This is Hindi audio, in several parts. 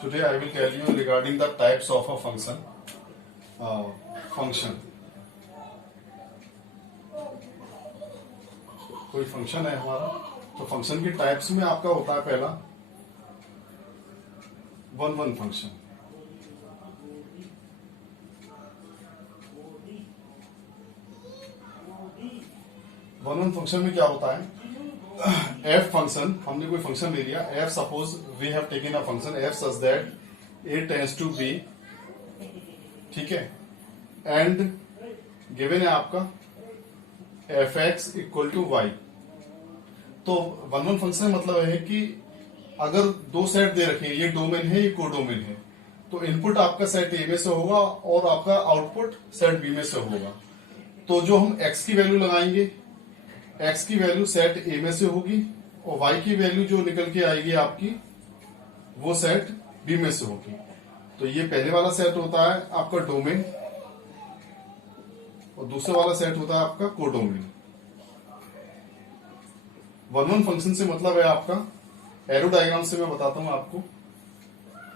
Today I will tell you regarding the types of a function. Function. कोई फंक्शन है हमारा, तो फंक्शन की टाइप्स में आपका होता है पहला वन फंक्शन। वन फंक्शन में क्या होता है, एफ फंक्शन, हमने कोई फंक्शन ले लिया f, suppose we have taken a function F such that A tends to b, ठीक है, एंड गिवन है आपका F x equal to Y. तो वन फंक्शन मतलब है कि अगर दो सेट दे रखे हैं, ये डोमेन है ये कोडोमेन है, तो इनपुट आपका सेट ए में से होगा और आपका आउटपुट सेट बी में से होगा। तो जो हम एक्स की वैल्यू लगाएंगे, एक्स की वैल्यू सेट ए में से होगी और वाई की वैल्यू जो निकल के आएगी आपकी वो सेट बी में से होगी। तो ये पहले वाला सेट होता है आपका डोमेन और दूसरा वाला सेट होता है आपका कोडोमेन। वन फंक्शन से मतलब है आपका, एरो डायग्राम से मैं बताता हूं आपको।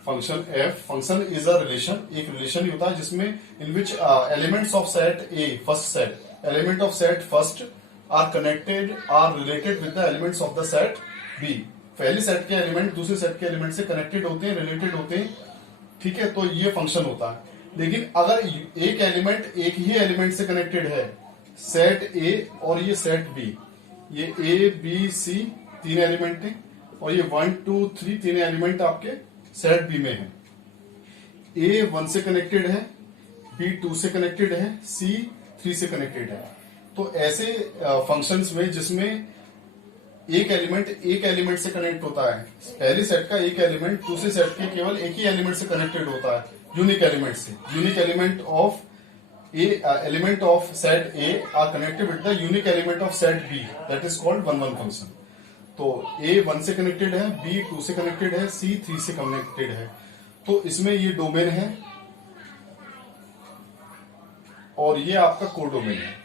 Function F, function is a relation, एक रिलेशन ही होता है जिसमें in which elements of set A, first set, element of set first are connected, are related with the elements of the set B. पहले सेट के एलिमेंट दूसरे सेट के एलिमेंट से कनेक्टेड होते हैं, रिलेटेड होते हैं, ठीक है। तो ये फंक्शन होता है। लेकिन अगर एक एलिमेंट एक ही एलिमेंट से कनेक्टेड है, सेट ए और ये सेट बी, ये ए बी सी तीन एलिमेंट है और ये 1 2 3 तीन एलिमेंट आपके सेट बी में है। ए 1 से कनेक्टेड है, बी 2 से कनेक्टेड है, सी 3 से कनेक्टेड है। तो ऐसे फंक्शंस में जिसमें एक एलिमेंट से कनेक्ट होता है, पहले सेट का एक एलिमेंट दूसरे सेट के केवल एक ही एलिमेंट से कनेक्टेड होता है, यूनिक एलिमेंट से, unique element of a, element of set a are connected with the unique element of set b, that is called one function. तो ए 1 से कनेक्टेड है, बी 2 से कनेक्टेड है, सी 3 से कनेक्टेड है। तो इसमें ये डोमेन है और ये आपका कोडोमेन है।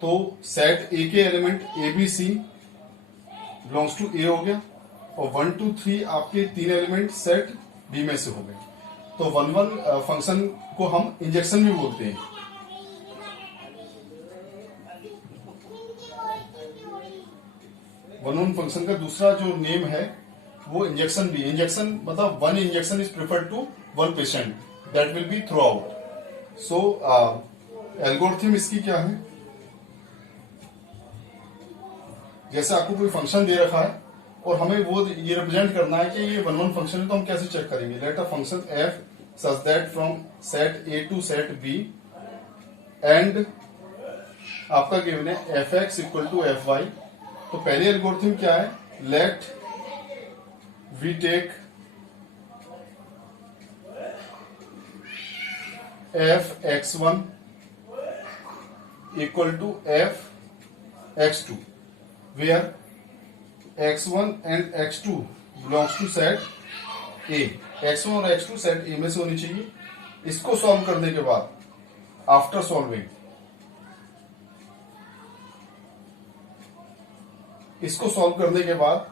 तो सेट ए के element A B C belongs to A हो गया और 1 2 3 आपके तीन एलिमेंट सेट बी में से हो गए। तो वन फंक्शन को हम इंजेक्शन भी बोलते हैं। वन फंक्शन का दूसरा जो नेम है वो इंजेक्शन भी। इंजेक्शन मतलब one injection is preferred to one patient, that will be throughout. So algorithm इसकी क्या है, जैसे आपको कोई फंक्शन दे रखा है और हमें वो ये रिप्रेजेंट करना है कि ये वन फंक्शन है, तो हम कैसे चेक करेंगे। Let a function F such that from set A to set B and आपका गिवन है f x equal to f y. तो पहले एल्गोरिथम क्या है, let we take f x one equal to f x two, where x1 and x2 belongs to set A। x1 और x2 सेट A में से होनी चाहिए। इसको सॉल्व करने के बाद, आफ्टर सॉल्विंग, इसको सॉल्व करने के बाद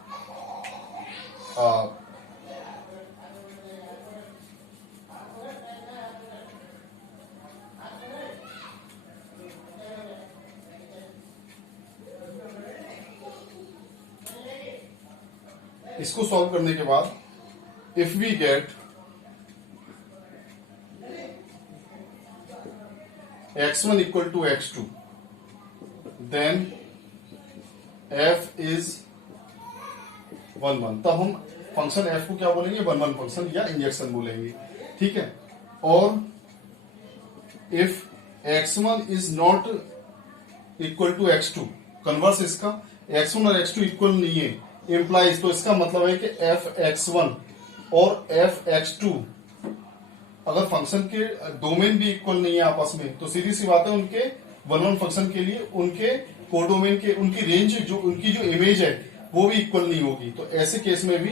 इसको सॉल्व करने के बाद if we get x1 equal to x2 then f is 1 1, तब हम फंक्शन f को क्या बोलेंगे, वन फंक्शन या इंजेक्शन बोलेंगे, ठीक है। और if x1 is not equal to x2, converse इसका x1 और x2 इक्वल नहीं है, इम्प्लाइज, तो इसका मतलब है कि एफ एक्स वन और एफ एक्स टू अगर फंक्शन के डोमेन भी इक्वल नहीं है आपस में, तो सीधी सी बात है उनके वन फंक्शन के लिए उनके कोडोमेन के, उनकी रेंज जो उनकी जो इमेज है वो भी इक्वल नहीं होगी। तो ऐसे केस में भी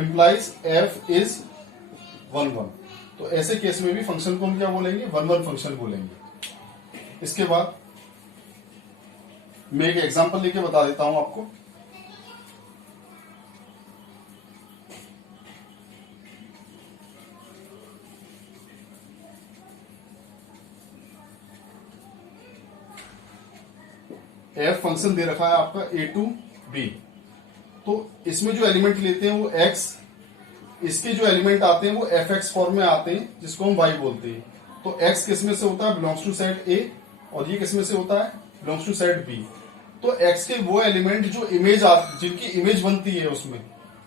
इम्प्लाइज एफ इज 1 1। तो ऐसे केस में भी फंक्शन को हम क्या बोलेंगे, वन फंक्शन बोलेंगे। इसके बाद मैं एक एग्जांपल लेके बता देता हूं आपको। एफ फंक्शन दे रखा है आपका ए टू बी, तो इसमें जो एलिमेंट लेते हैं वो एक्स, इसके जो एलिमेंट आते हैं वो एफ एक्स फॉर्म में आते हैं जिसको हम वाई बोलते हैं। तो एक्स किस में से होता है, बिलोंग्स टू सेट ए, और ये किस में से होता है, बिलोंग्स टू सेट बी। तो एक्स के वो एलिमेंट जो जिनकी इमेज बनती है उसमें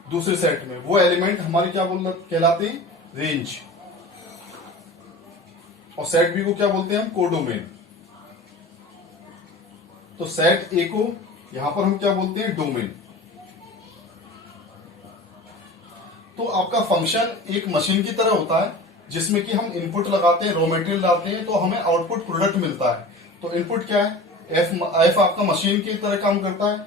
दूसरे सेट में, वो एलिमेंट हमारे क्या कहलाते हैं, रेंज। और सेट बी को क्या बोलते हैं हम, कोडोमेन। तो सेट ए को यहां पर हम क्या बोलते हैं, डोमेन। तो आपका फंक्शन एक मशीन की तरह होता है जिसमें कि हम इनपुट लगाते हैं, रॉ मटेरियल डालते हैं, तो हमें आउटपुट प्रोडक्ट मिलता है। तो इनपुट क्या है, एफ आपका मशीन की तरह काम करता है,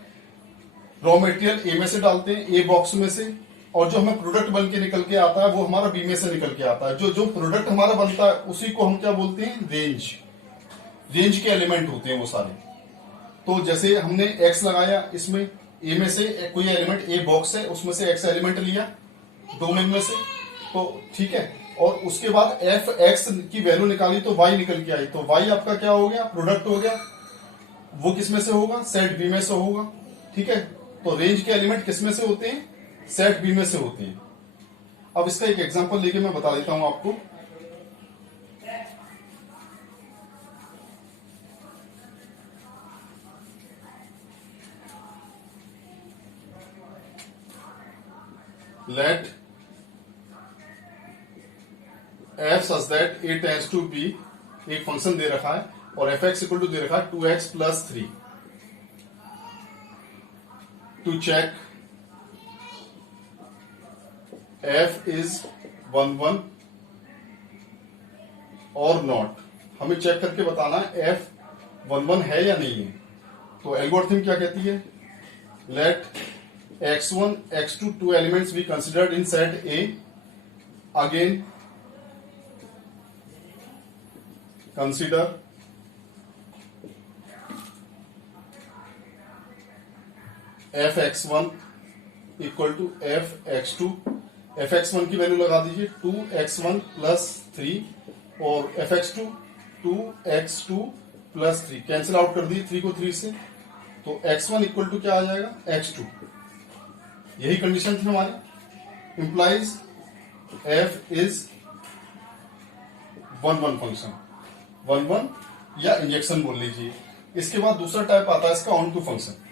रॉ मटेरियल ए में से डालते हैं, ए बॉक्स में से, और जो हमें प्रोडक्ट बन के निकल के आता है वो हमारा बी में से निकल के आता है। जो प्रोडक्ट हमारा बनता है उसी को हम क्या बोलते हैं, रेंज। रेंज के एलिमेंट होते हैं वो सारे। तो जैसे हमने एक्स लगाया, इसमें ए में से कोई एलिमेंट, ए बॉक्स है उसमें से एक्स एलिमेंट लिया डोमेन में से, तो ठीक है, और उसके बाद एफ एक्स की वैल्यू निकाली तो वाई निकल के आई, तो वाई आपका क्या हो गया, प्रोडक्ट हो गया। वो किस में से होगा, सेट बी में से होगा, ठीक है। तो रेंज के एलिमेंट किस में से होते हैं, सेट बी में से होते हैं। अब इसका एक एग्जांपल लेके मैं बता देता हूं आपको। Let f such that A tends to B, एक फंक्शन दे रखा है और एफ एक्स इक्वल टू दे रखा है 2x plus 3। To check f is 1 और नॉट, हमें चेक करके बताना है एफ 1 है या नहीं है। तो एल्गोरिथम क्या कहती है, late x1 x2 two elements be considered in set A, again consider fx1 equal to fx2। fx1 की वैल्यू लगा दीजिए 2x1 प्लस 3 और fx2 2x2 plus 3, cancel out कर दिए 3 को 3 से, तो x1 इक्वल टू क्या आ जाएगा, x2। यही कंडीशन थी हमारी, इंप्लाइज f इज 1 फंक्शन, 1 या इंजेक्शन बोल लीजिए। इसके बाद दूसरा टाइप आता है इसका ऑन टू फंक्शन।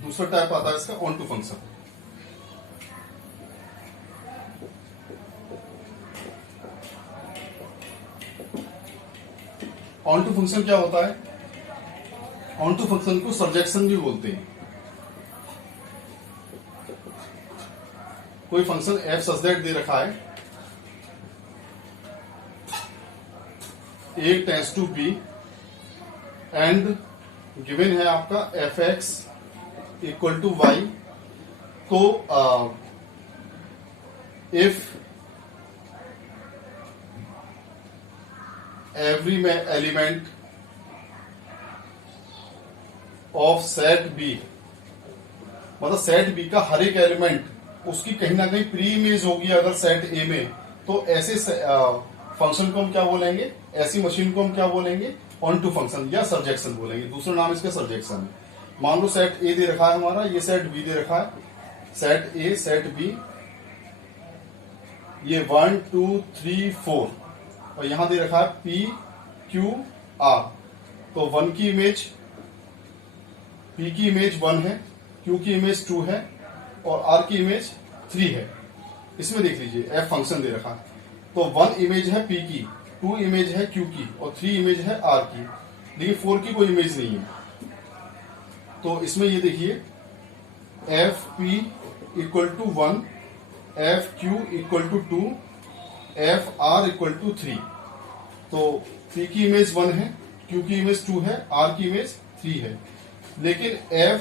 दूसरा टाइप आता है इसका onto function. Onto function क्या होता है, ऑन टू फंक्शन को सब्जेक्शन भी बोलते हैं। कोई फंक्शन एफ सच दैट दे रखा है A tends to B and given है आपका F x equal to Y. तो if every element of set B, मतलब सेट बी का हर एक एलिमेंट उसकी कहीं ना कहीं प्री इमेज होगी अगर सेट ए में, तो ऐसे फंक्शन को हम क्या बोलेंगे, ऐसी मशीन को हम क्या बोलेंगे, ऑन टू फंक्शन या सब्जेक्शन बोलेंगे। दूसरा नाम इसका सब्जेक्शन है। मान लो सेट ए दे रखा है हमारा, ये सेट बी दे रखा है, सेट ए सेट बी, ये 1 2 3 4, और यहां दे रखा है पी क्यू आर। तो 1 की इमेज, पी की इमेज 1 है, क्यू की इमेज 2 है और आर की इमेज 3 है। इसमें देख लीजिए एफ फंक्शन दे रखा है, तो 1 इमेज है पी की, 2 इमेज है क्यू की और 3 इमेज है आर की, लेकिन 4 की कोई इमेज नहीं है। तो इसमें ये देखिए f p equal to 1, f q equal to 2, f r equal to 3। तो पी की इमेज 1 है, क्यू की इमेज 2 है, आर की इमेज 3 है, लेकिन एफ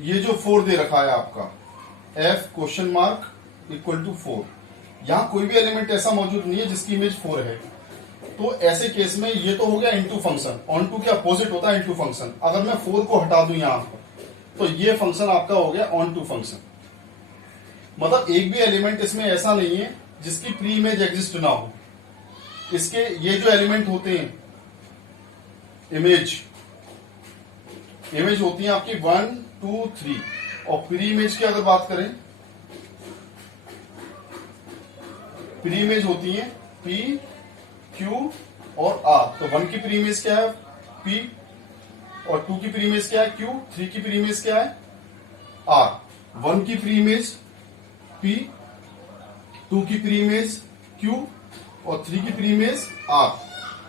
ये जो 4 दे रखा है आपका, f question mark equal to 4, यहां कोई भी एलिमेंट ऐसा मौजूद नहीं है जिसकी इमेज 4 है। तो ऐसे केस में ये तो हो गया इनटू फंक्शन, ऑन टू के अपोजिट होता है इनटू फंक्शन। अगर मैं 4 को हटा दूं यहां पर, तो ये फंक्शन आपका हो गया ऑन टू फंक्शन। मतलब एक भी एलिमेंट इसमें ऐसा नहीं है जिसकी प्री इमेज एग्जिस्ट ना हो। इसके ये जो एलिमेंट होते हैं, इमेज होती है आपकी 1 2 3, और प्री इमेज की अगर बात करें, प्री इमेज होती है P Q और R। तो 1 की प्री इमेज क्या है P, और 2 की प्री इमेज क्या है Q, 3 की प्री इमेज क्या है R। 1 की प्री इमेज P, 2 की प्री इमेज Q और 3 की प्री इमेज R।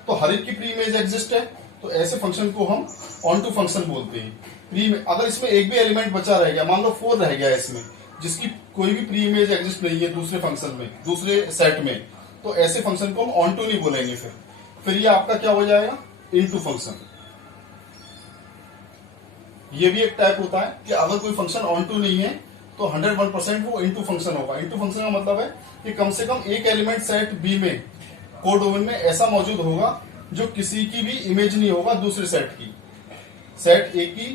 तो हर एक की प्री इमेज एग्जिस्ट है, तो ऐसे फंक्शन को हम ऑन टू फंक्शन बोलते हैं। प्री, अगर इसमें एक भी एलिमेंट बचा रह गया, मान लो 4 रह गया इसमें, जिसकी कोई भी प्री इमेज एग्जिस्ट नहीं है दूसरे फंक्शन में, दूसरे सेट में, तो ऐसे फंक्शन को हम ऑन टू नहीं बोलेंगे। फिर ये आपका क्या हो जाएगा, इनटू फंक्शन। ये भी एक टाइप होता है कि अगर कोई फंक्शन ऑन टू नहीं है तो 101% वो इनटू फंक्शन होगा। इनटू फंक्शन का मतलब है कि कम से कम एक एलिमेंट सेट बी में, कोडोमेन में ऐसा मौजूद होगा जो किसी की भी इमेज नहीं होगा दूसरे सेट की। सेट ए की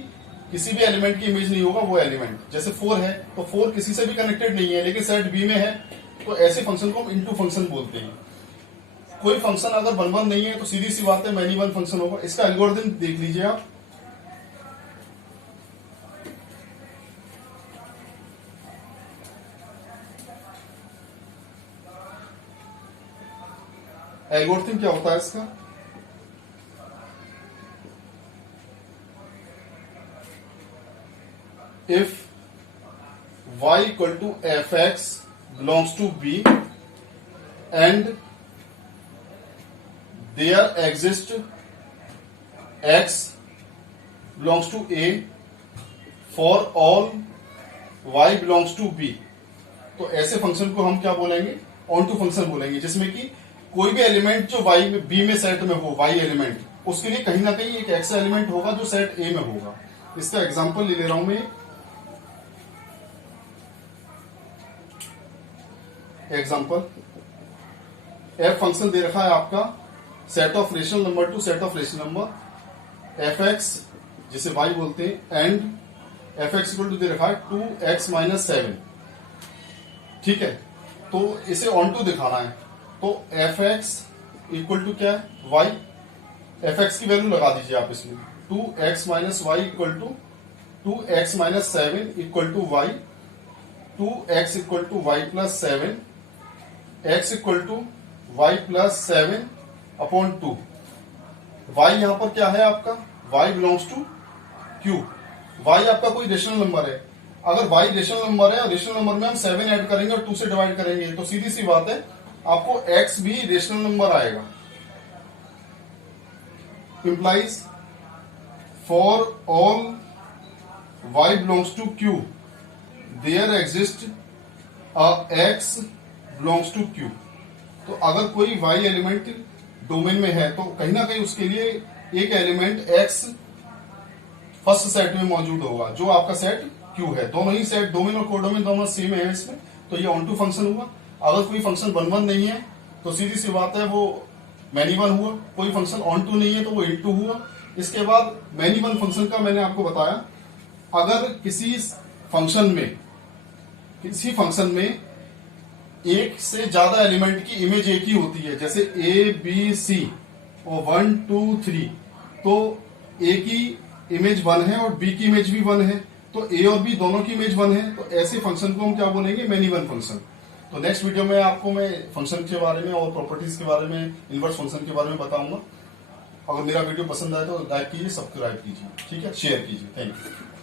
किसी भी एलिमेंट की इमेज नहीं होगा वो एलिमेंट। जैसे 4 है तो 4 किसी से भी कनेक्टेड नहीं है, लेकिन सेट बी में है, तो ऐसे फंक्शन को हम इनटू फंक्शन बोलते हैं। कोई फंक्शन अगर 1 1 नहीं है तो सीधी सी बात है मैनी वन फंक्शन होगा। इसका एल्गोरिथम देख लीजिए आप। एल्गोरिथम क्या होता है इसका, if y equal to fx belongs to b and there exists x belongs to a for all y belongs to b, तो ऐसे फंक्शन को हम क्या बोलेंगे, ऑन टू फंक्शन बोलेंगे, जिसमें कि कोई भी एलिमेंट जो y में b में सेट में हो, y एलिमेंट, उसके लिए कहीं ना कहीं एक x एलिमेंट होगा जो सेट a में होगा। इसका एग्जांपल ले रहा हूं मैं। एग्जांपल, f फंक्शन दे रखा है आपका set of rational number two set of rational number fx, जिसे y बोलते हैं, एंड fx इक्वल टू दे रखा है 2x माइनस 7। ठीक है, तो इसे ऑन टू दिखाना है, तो fx इक्वल टू क्या है, y। fx की वैल्यू लगा दीजिए आप इसमें, 2x minus y equal to 2x minus 7 equal to y, 2x equal to y plus 7, x equal to y plus 7 upon 2। y यहां पर क्या है आपका, y belongs to q। y आपका कोई रेशनल नंबर है। अगर y रेशनल नंबर है और रेशनल नंबर में हम 7 ऐड करेंगे और 2 से डिवाइड करेंगे, तो सीधी सी बात है आपको x भी रेशनल नंबर आएगा। Implies for all y belongs to q there exist a x belongs to q। तो अगर कोई y एलिमेंट डोमेन में है तो कहीं ना कहीं उसके लिए एक एलिमेंट x फर्स्ट सेट में मौजूद होगा, जो आपका सेट q है। दोनों ही सेट, डोमेन और कोडोमेन दोनों सेम है इसमें, तो ये ऑन टू फंक्शन हुआ। अगर कोई फंक्शन 1 1 नहीं है तो सीधी सी बात है वो मैनी वन हुआ। कोई फंक्शन ऑन टू नहीं है तो वो इनटू हुआ। इसके बाद मैनी वन फंक्शन का मैंने आपको बताया, अगर किसी फंक्शन में एक से ज्यादा एलिमेंट की इमेज एक ही होती है, जैसे ए बी सी और 1 2 3, तो ए की इमेज 1 है और बी की इमेज भी 1 है, तो ए और बी दोनों की इमेज 1 है, तो ऐसे फंक्शन को हम क्या बोलेंगे, मैनी वन फंक्शन। तो नेक्स्ट वीडियो में आपको मैं फंक्शन के बारे में और प्रॉपर्टीज के बारे में, इनवर्स फंक्शन के बारे में बताऊंगा। अगर मेरा वीडियो पसंद आए तो लाइक कीजिए, सब्सक्राइब कीजिए, ठीक है, शेयर कीजिए। Thank you.